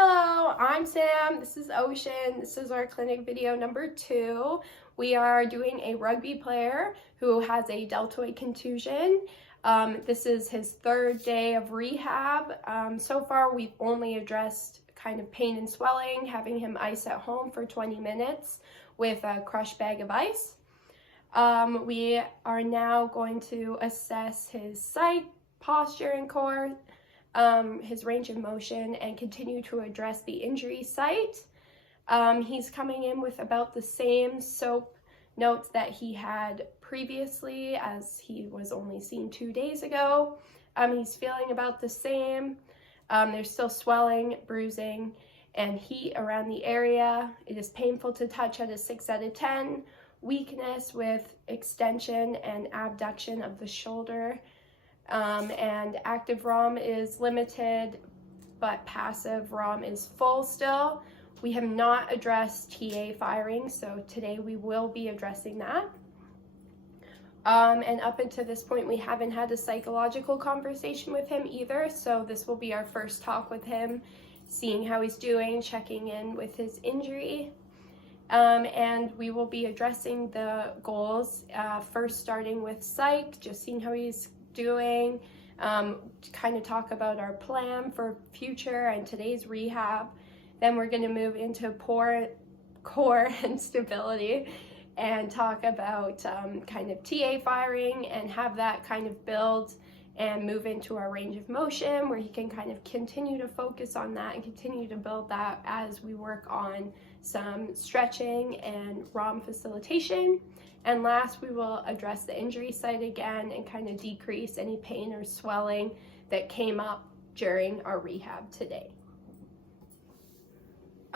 Hello, I'm Sam. This is Ocean. This is our clinic video number 2. We are doing a rugby player who has a deltoid contusion. This is his 3rd day of rehab. So far, we've only addressed kind of pain and swelling, having him ice at home for 20 minutes with a crushed bag of ice. We are now going to assess his sight, posture, and core, his range of motion, and continue to address the injury site. He's coming in with about the same SOAP notes that he had previously, as he was only seen 2 days ago. He's feeling about the same. There's still swelling, bruising, and heat around the area. It is painful to touch at a 6 out of 10. Weakness with extension and abduction of the shoulder. And active ROM is limited, but passive ROM is full still. We have not addressed TA firing, so today we will be addressing that. And up until this point, we haven't had a psychological conversation with him either, so this will be our first talk with him, seeing how he's doing, checking in with his injury. And we will be addressing the goals, first starting with psych, just seeing how he's doing, to kind of talk about our plan for future and today's rehab. Then we're going to move into core and stability and talk about kind of TA firing and have that kind of build and move into our range of motion, where he can kind of continue to focus on that and continue to build that as we work on some stretching and ROM facilitation. And last, we will address the injury site again and kind of decrease any pain or swelling that came up during our rehab today.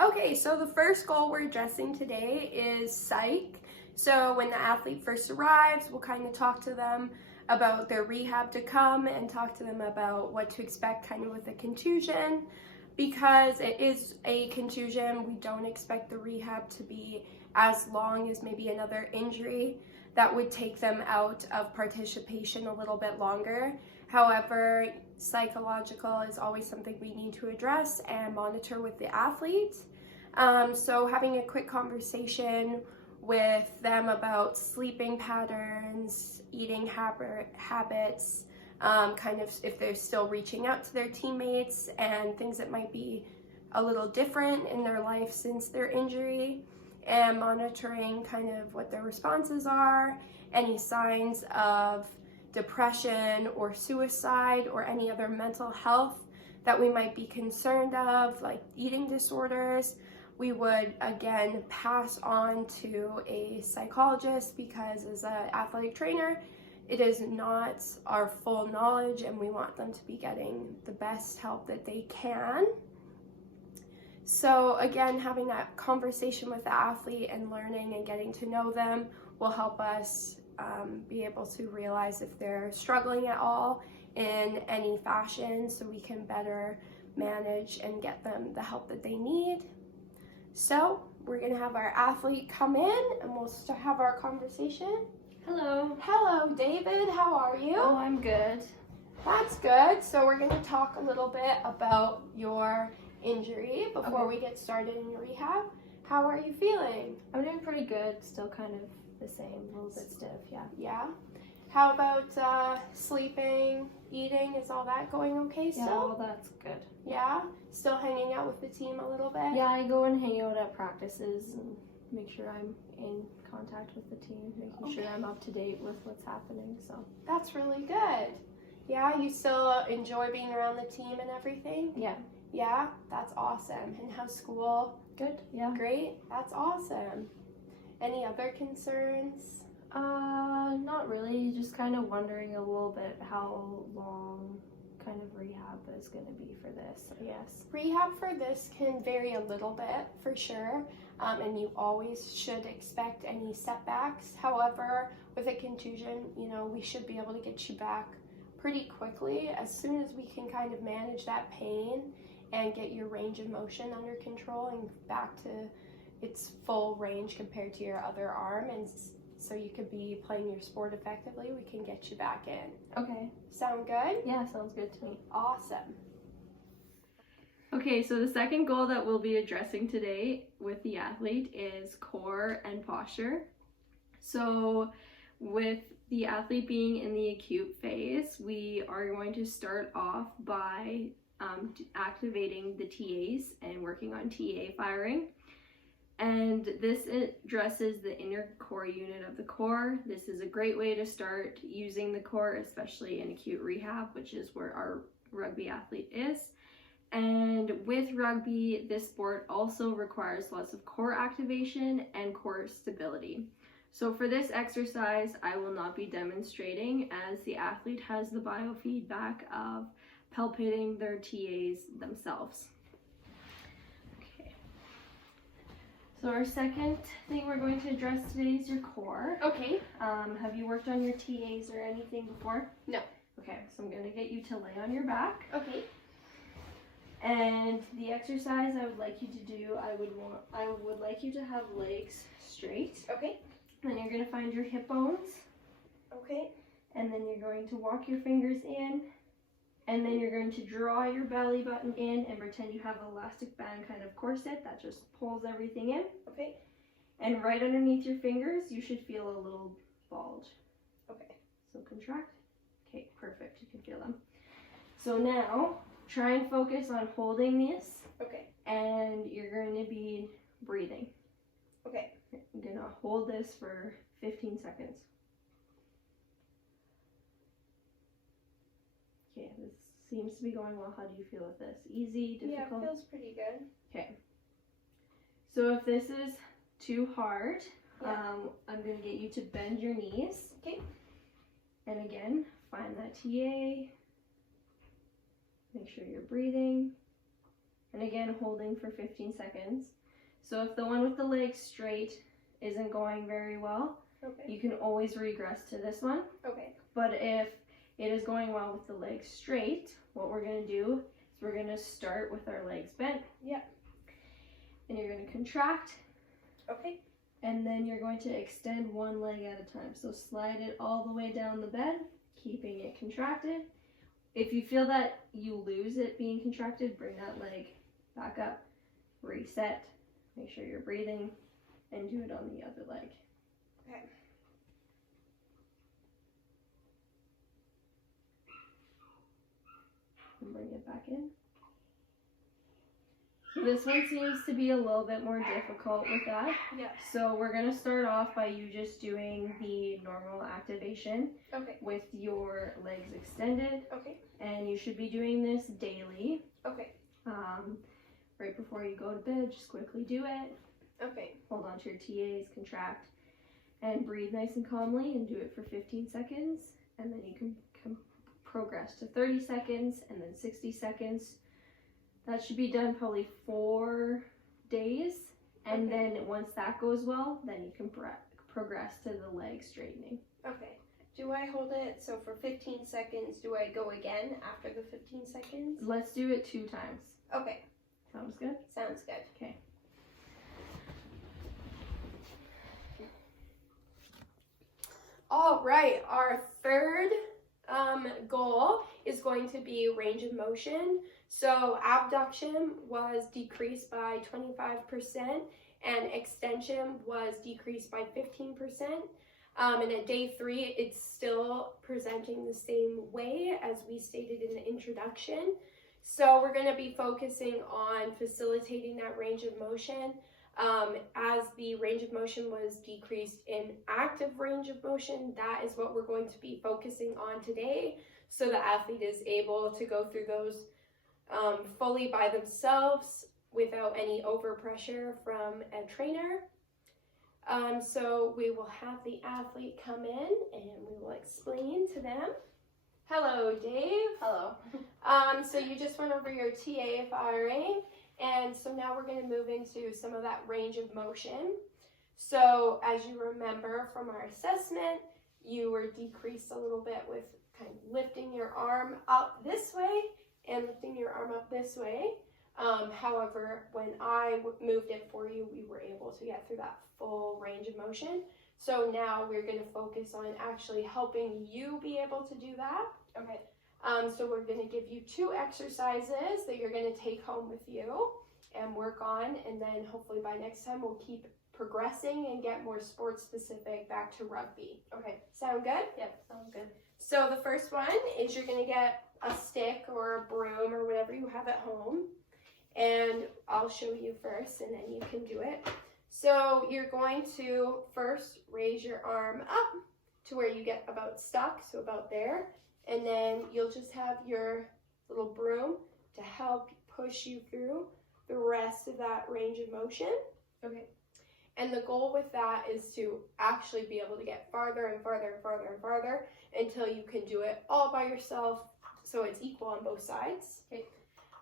Okay, so the first goal we're addressing today is psych. So when the athlete first arrives, we'll kind of talk to them about their rehab to come and talk to them about what to expect kind of with a contusion. Because it is a contusion, we don't expect the rehab to be as long as maybe another injury that would take them out of participation a little bit longer. However, psychological is always something we need to address and monitor with the athlete. So having a quick conversation with them about sleeping patterns, eating habits, kind of if they're still reaching out to their teammates and things that might be a little different in their life since their injury, and monitoring kind of what their responses are, any signs of depression or suicide or any other mental health that we might be concerned of, like eating disorders. We would again pass on to a psychologist, because as an athletic trainer, it is not our full knowledge and we want them to be getting the best help that they can. So again, having that conversation with the athlete and learning and getting to know them will help us be able to realize if they're struggling at all in any fashion, so we can better manage and get them the help that they need. So we're going to have our athlete come in and we'll have our conversation. Hello. Hello, David. How are you? Oh, I'm good. That's good. So we're going to talk a little bit about your injury before we get started in your rehab. How are you feeling? I'm doing pretty good. Still kind of the same, a little bit stiff, yeah. Yeah. How about sleeping, eating? Is all that going okay still? Yeah, all that's good. Yeah? Still hanging out with the team a little bit? Yeah, I go and hang out at practices and make sure I'm in contact with the team, making sure I'm up to date with what's happening, so. That's really good. Yeah, you still enjoy being around the team and everything? Yeah. Yeah, that's awesome. And how's school? Good, yeah. Great, that's awesome. Any other concerns? Not really, just kind of wondering a little bit how long kind of rehab is going to be for this, I guess. Rehab for this can vary a little bit, for sure, and you always should expect any setbacks. However, with a contusion, we should be able to get you back pretty quickly as soon as we can kind of manage that pain and get your range of motion under control and back to its full range compared to your other arm, and so you could be playing your sport effectively. We can get you back in. Okay. Sound good? Yeah, sounds good to me. Awesome. Okay. Okay, so the second goal that we'll be addressing today with the athlete is core and posture. So with the athlete being in the acute phase, we are going to start off by activating the TAs and working on TA firing. And this addresses the inner core unit of the core. This is a great way to start using the core, especially in acute rehab, which is where our rugby athlete is. And with rugby, this sport also requires lots of core activation and core stability. So for this exercise, I will not be demonstrating, as the athlete has the biofeedback of palpating their TAs themselves. Okay. So our second thing we're going to address today is your core. Okay. Have you worked on your TAs or anything before? No. Okay, so I'm going to get you to lay on your back. Okay. And the exercise I would like you to do, I would like you to have legs straight. Okay. Then you're going to find your hip bones. Okay. And then you're going to walk your fingers in. And then you're going to draw your belly button in and pretend you have an elastic band kind of corset that just pulls everything in. Okay. And right underneath your fingers, you should feel a little bulge. Okay. So contract. Okay, perfect. You can feel them. So now, try and focus on holding this. Okay. And you're going to be breathing. Okay. I'm going to hold this for 15 seconds. Okay, this seems to be going well. How do you feel with this? Easy, difficult? Yeah, it feels pretty good. Okay. So if this is too hard, Yeah. I'm going to get you to bend your knees. Okay. And again, find that TA. Make sure you're breathing. And again, holding for 15 seconds. So if the one with the legs straight isn't going very well, Okay. you can always regress to this one. Okay. But if it is going well with the legs straight, what we're going to do is we're going to start with our legs bent. Yeah. And you're going to contract. Okay. And then you're going to extend one leg at a time. So slide it all the way down the bed, keeping it contracted. If you feel that you lose it being contracted, bring that leg back up, reset, make sure you're breathing, and do it on the other leg. Okay. And bring it back in. So this one seems to be a little bit more difficult with that. Yes. So we're going to start off by you just doing the normal activation Okay. with your legs extended. Okay. And you should be doing this daily. Okay. Right before you go to bed, just quickly do it. Okay. Hold on to your TAs, contract, and breathe nice and calmly, and do it for 15 seconds. And then you can progress to 30 seconds and then 60 seconds. That should be done probably 4 days. And Okay. then once that goes well, then you can progress to the leg straightening. Okay. Do I hold it, so for 15 seconds, do I go again after the 15 seconds? Let's do it 2 times. Okay. Sounds good? Sounds good. Okay. All right, our third goal is going to be range of motion. So abduction was decreased by 25% and extension was decreased by 15%. And at day 3, it's still presenting the same way as we stated in the introduction. So we're going to be focusing on facilitating that range of motion. As the range of motion was decreased in active range of motion, that is what we're going to be focusing on today, so the athlete is able to go through those fully by themselves without any overpressure from a trainer. So we will have the athlete come in and we will explain to them. Hello, Dave. Hello. So you just went over your TA firing. And so now we're going to move into some of that range of motion. So as you remember from our assessment, you were decreased a little bit with kind of lifting your arm up this way and lifting your arm up this way. However, when I moved it for you, we were able to get through that full range of motion. So now we're going to focus on actually helping you be able to do that. Okay. So we're going to give you 2 exercises that you're going to take home with you and work on, and then hopefully by next time we'll keep progressing and get more sports specific back to rugby. Okay. Sound good? Yep, sounds good. So the first one is you're going to get a stick or a broom or whatever you have at home, and I'll show you first and then you can do it. So you're going to first raise your arm up to where you get about stuck, so about there, and then you'll just have your little broom to help push you through the rest of that range of motion. Okay. And the goal with that is to actually be able to get farther and farther and farther and farther until you can do it all by yourself, so it's equal on both sides. Okay.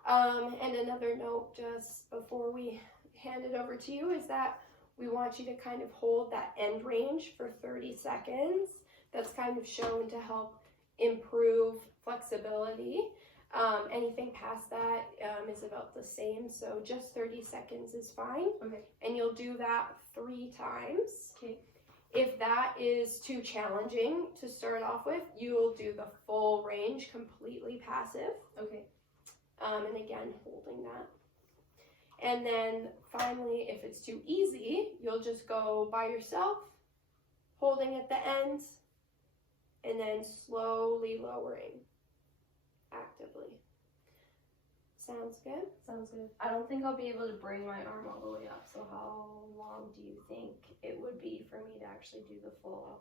And another note just before we hand it over to you is that we want you to kind of hold that end range for 30 seconds. That's kind of shown to help improve flexibility. Anything past that is about the same, so just 30 seconds is fine. Okay. And you'll do that 3 times. Okay. If that is too challenging to start off with, you will do the full range completely passive. Okay. And again, holding that. And then finally, if it's too easy, you'll just go by yourself, holding at the ends, and then slowly lowering actively. Sounds good? Sounds good. I don't think I'll be able to bring my arm all the way up, so how long do you think it would be for me to actually do the full?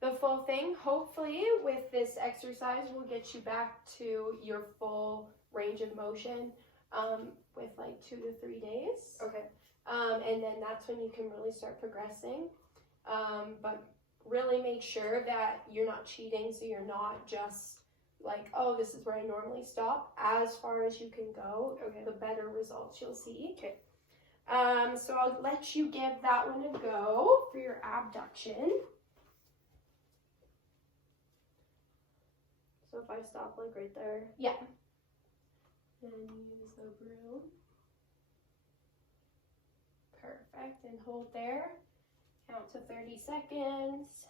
The full thing, hopefully with this exercise, will get you back to your full range of motion with like 2 to 3 days. Okay. And then that's when you can really start progressing. But really make sure that you're not cheating, so you're not just like, oh, this is where I normally stop. As far as you can go, Okay. the better results you'll see. Okay. So I'll let you give that one a go for your abduction. So if I stop like right there. Yeah. And use the broom. Perfect. And hold there. Count to 30 seconds.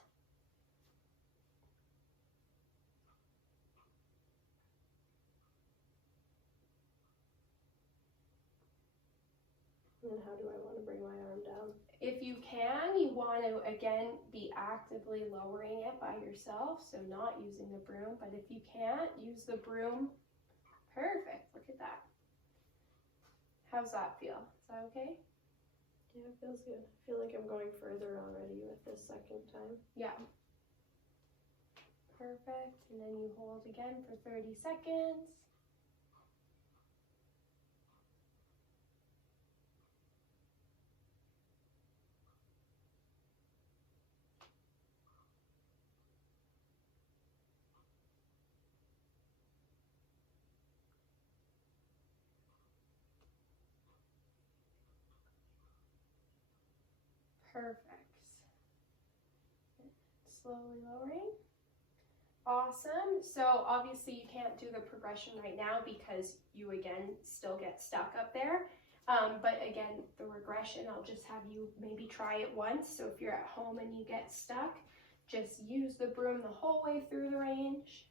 And then how do I want to bring my arm down? If you can, you want to, again, be actively lowering it by yourself, so not using the broom. But if you can't, use the broom. Perfect. Look at that. How's that feel? Is that okay? Yeah, it feels good. I feel like I'm going further already with this second time. Yeah. Perfect. And then you hold again for 30 seconds. Perfect. Slowly lowering. Awesome. So obviously you can't do the progression right now because you again still get stuck up there. But again, the regression, I'll just have you maybe try it once. So if you're at home and you get stuck, just use the broom the whole way through the range.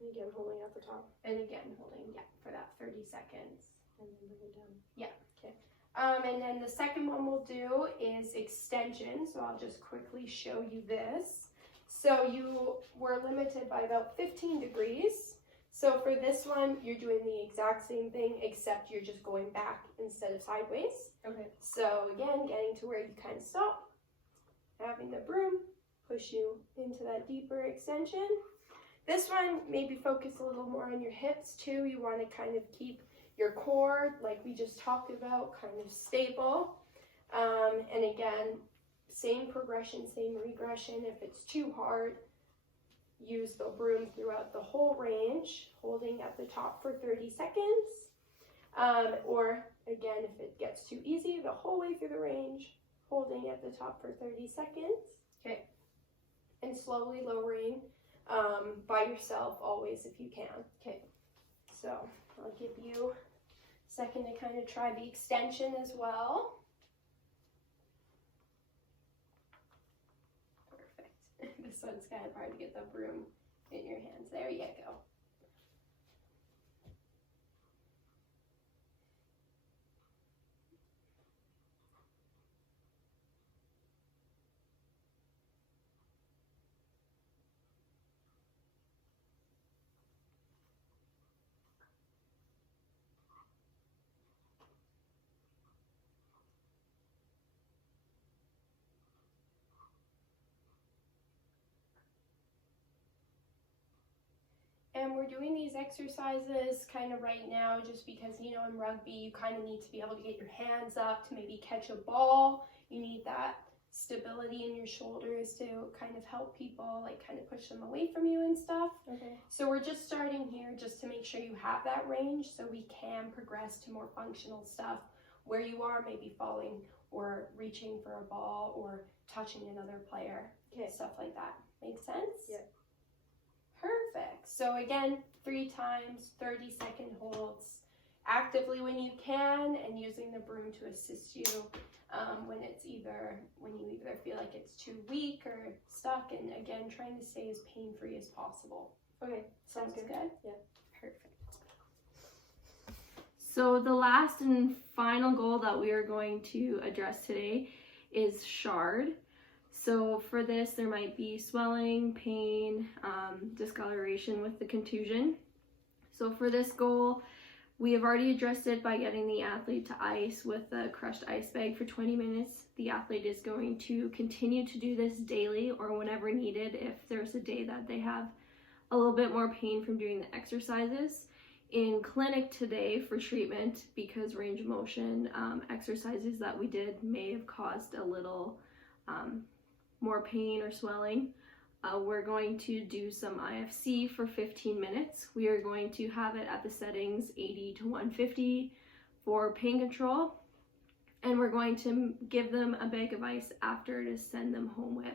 And again, holding at the top. And again, holding, yeah, for that 30 seconds. And then bring it down. Yeah. Okay. And then the second one we'll do is extension. So I'll just quickly show you this. So you were limited by about 15 degrees. So for this one, you're doing the exact same thing, except you're just going back instead of sideways. Okay. So again, getting to where you kind of stop, having the broom push you into that deeper extension. This one, maybe focus a little more on your hips too. You want to kind of keep your core, like we just talked about, kind of stable. And again, same progression, same regression. If it's too hard, use the broom throughout the whole range, holding at the top for 30 seconds. Or again, if it gets too easy, the whole way through the range, holding at the top for 30 seconds. Okay. And slowly lowering by yourself always if you can. Okay. So I'll give you a second to kind of try the extension as well. Perfect. This so it's kind of hard to get the broom in your hands. There you go. And we're doing these exercises kind of right now just because, you know, in rugby you kind of need to be able to get your hands up to maybe catch a ball. You need that stability in your shoulders to kind of help people, like kind of push them away from you and stuff. Okay. So we're just starting here just to make sure you have that range so we can progress to more functional stuff where you are maybe falling or reaching for a ball or touching another player. Okay. Stuff like that. Make sense? Yeah. Perfect. So again, 3 times, 30-second holds, actively when you can, and using the broom to assist you when you either feel like it's too weak or stuck, and again, trying to stay as pain-free as possible. Okay. Sounds good? Yeah. Perfect. So the last and final goal that we are going to address today is shard. So for this, there might be swelling, pain, discoloration with the contusion. So for this goal, we have already addressed it by getting the athlete to ice with a crushed ice bag for 20 minutes. The athlete is going to continue to do this daily or whenever needed if there's a day that they have a little bit more pain from doing the exercises. In clinic today for treatment, because range of motion exercises that we did may have caused a little more pain or swelling, we're going to do some IFC for 15 minutes. We are going to have it at the settings 80 to 150 for pain control, and we're going to give them a bag of ice after to send them home with.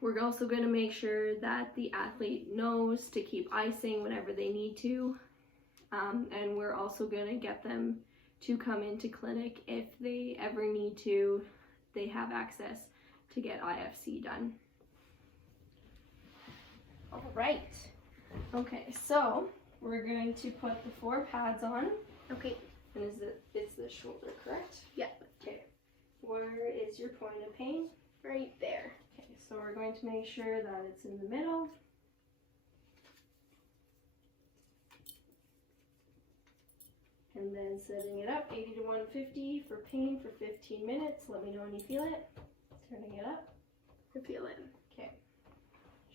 We're also going to make sure that the athlete knows to keep icing whenever they need to, and we're also going to get them to come into clinic if they ever need to. They have access to get IFC done. All right. Okay, so we're going to put the 4 pads on. Okay. And it's the shoulder, correct? Yeah. Okay. Where is your point of pain? Right there. Okay, so we're going to make sure that it's in the middle. And then setting it up 80 to 150 for pain for 15 minutes. Let me know when you feel it. Turning it up. I feel it. Okay.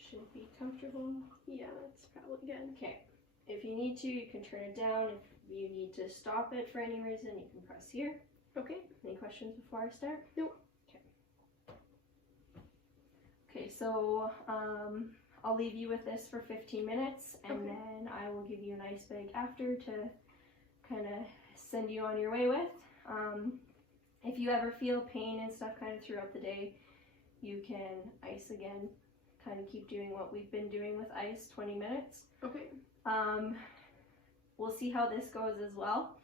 Should be comfortable. Yeah, that's probably good. Okay. If you need to, you can turn it down. If you need to stop it for any reason, you can press here. Okay. Any questions before I start? Nope. Okay, so I'll leave you with this for 15 minutes, and Okay. then I will give you an ice bag after to kind of send you on your way with. If you ever feel pain and stuff kind of throughout the day, you can ice again, kind of keep doing what we've been doing with ice, 20 minutes. Okay. We'll see how this goes as well.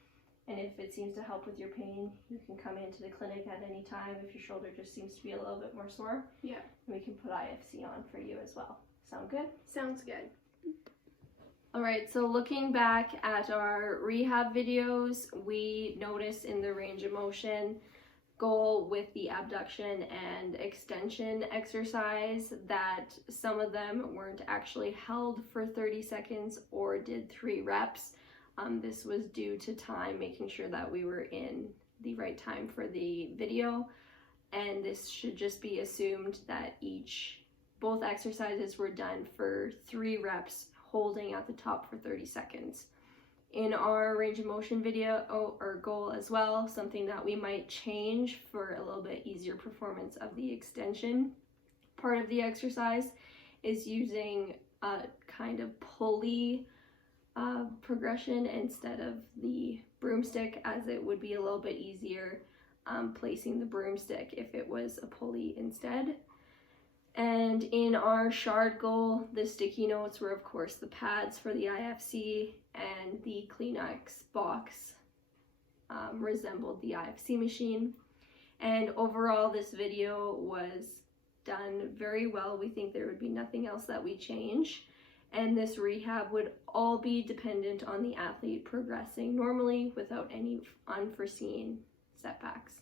And if it seems to help with your pain, you can come into the clinic at any time if your shoulder just seems to be a little bit more sore. Yeah. And we can put IFC on for you as well. Sound good? Sounds good. Alright, so looking back at our rehab videos, we noticed in the range of motion goal with the abduction and extension exercise that some of them weren't actually held for 30 seconds or did 3 reps. This was due to time, making sure that we were in the right time for the video, and this should just be assumed that both exercises were done for 3 reps, holding at the top for 30 seconds. In our range of motion video or goal as well, something that we might change for a little bit easier performance of the extension part of the exercise is using a kind of pulley progression instead of the broomstick, as it would be a little bit easier placing the broomstick if it was a pulley instead. And in our shard goal, the sticky notes were of course the pads for the IFC, and the Kleenex box resembled the IFC machine. And overall, this video was done very well. We think there would be nothing else that we change. And this rehab would all be dependent on the athlete progressing normally without any unforeseen setbacks.